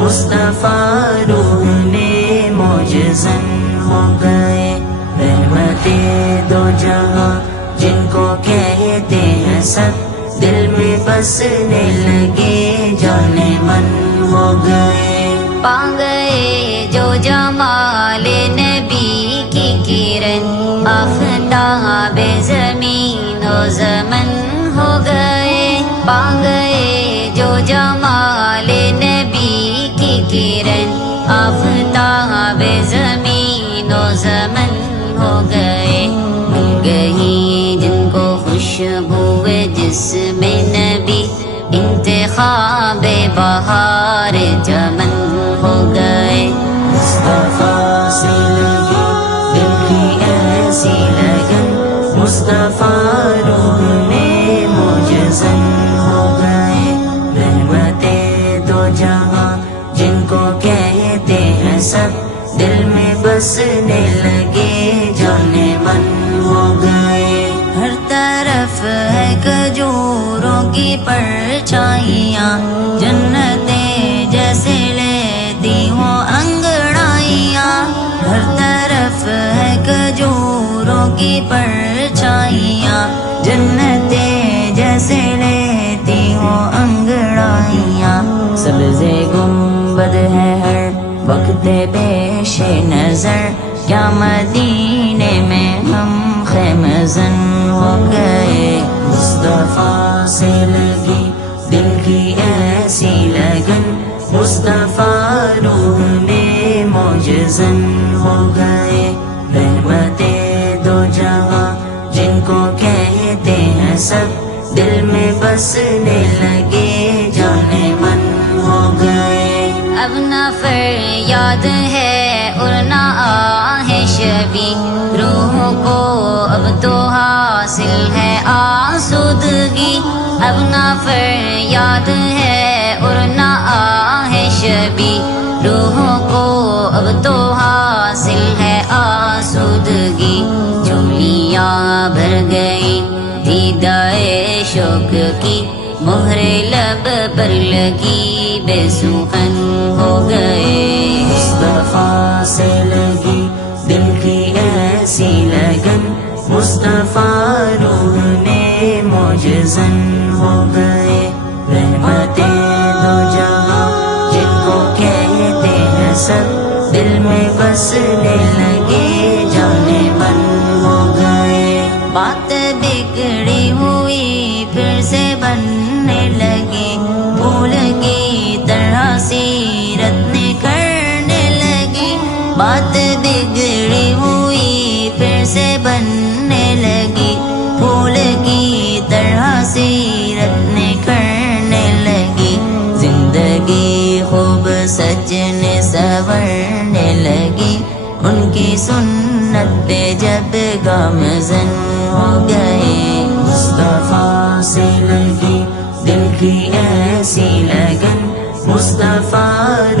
مصطفیٰ روح میں معجزن ہو گئے، رحمت دو جہاں جن کو کہتے ہیں سب، دل میں بسنے لگے جانے من ہو گئے۔ پا گئے جو جمال نبی کی کرن، آفتاب زمین و زمن ہو گئے۔ پا گئے جو جمال نبی کی کرن، آفتاب زمین و زمن ہو گئے۔ مل گئی جن کو خوشبو جسم نبی، انتخاب بہار چمن ہو گئے۔ مصطفیٰ سے لگی دل کی ایسی لگن، مصطفیٰ روح میں معجزن ہو گئے، رحمت دو جہاں جن کو کہتے ہیں سب، دل میں بسنے لگے جانے من ہو گئے۔ ہر طرف ہے کھجوروں کی پرچھائیاں، جنتیں جیسے لیتی ہوں انگڑائیاں۔ ہر طرف ہے کھجوروں کی پرچھائیاں، جنتیں جیسے لیتی ہوں انگڑائیاں۔ سبز گنبد ہے ہر وقت پیش نظر، کیا مدینے میں ہم خیمزن ہو گئے۔ مصطفیٰ سے لگی دل کی ایسی لگن، مصطفیٰ روح میں معجزن ہو گئے، رحمت دو جہاں جن کو کہتے ہیں سب، دل میں بسنے لگے جانے من ہو گئے۔ اب نہ فریاد ہے اور نہ آہ شبی، روح کو اب تو حاصل ہے آسودگی۔ اب نہ فریاد ہے اور نہ آہ شبی، روح کو اب تو حاصل ہے آسودگی۔ جھولیاں بھر گئی دیدائے شوق کی، مہر لب پر لگی بے سخن ہو گئے۔ مصطفیٰ سے لگی دل کی ایسی لگن، مصطفیٰ روح میں معجزن ہو گئے، رحمت دو جہاں جن کو کہتے ہیں سب، دل میں بسنے لگے جانے من ہو گئے۔ بات بگڑی ہوئی پھر سے بننے لگی، پھول کی طرح سیرت نکھرنے لگی۔ بات بگڑی ہوئی پھر سے بننے لگی، پھول کی طرح سیرت نکھرنے لگی۔ زندگی خوب سجنے سنورنے لگی، ان کی سنت پہ جب گامزن ہو گئے۔ مصطفیٰ سے لگی دل کی ایسی لگن، مصطفیٰ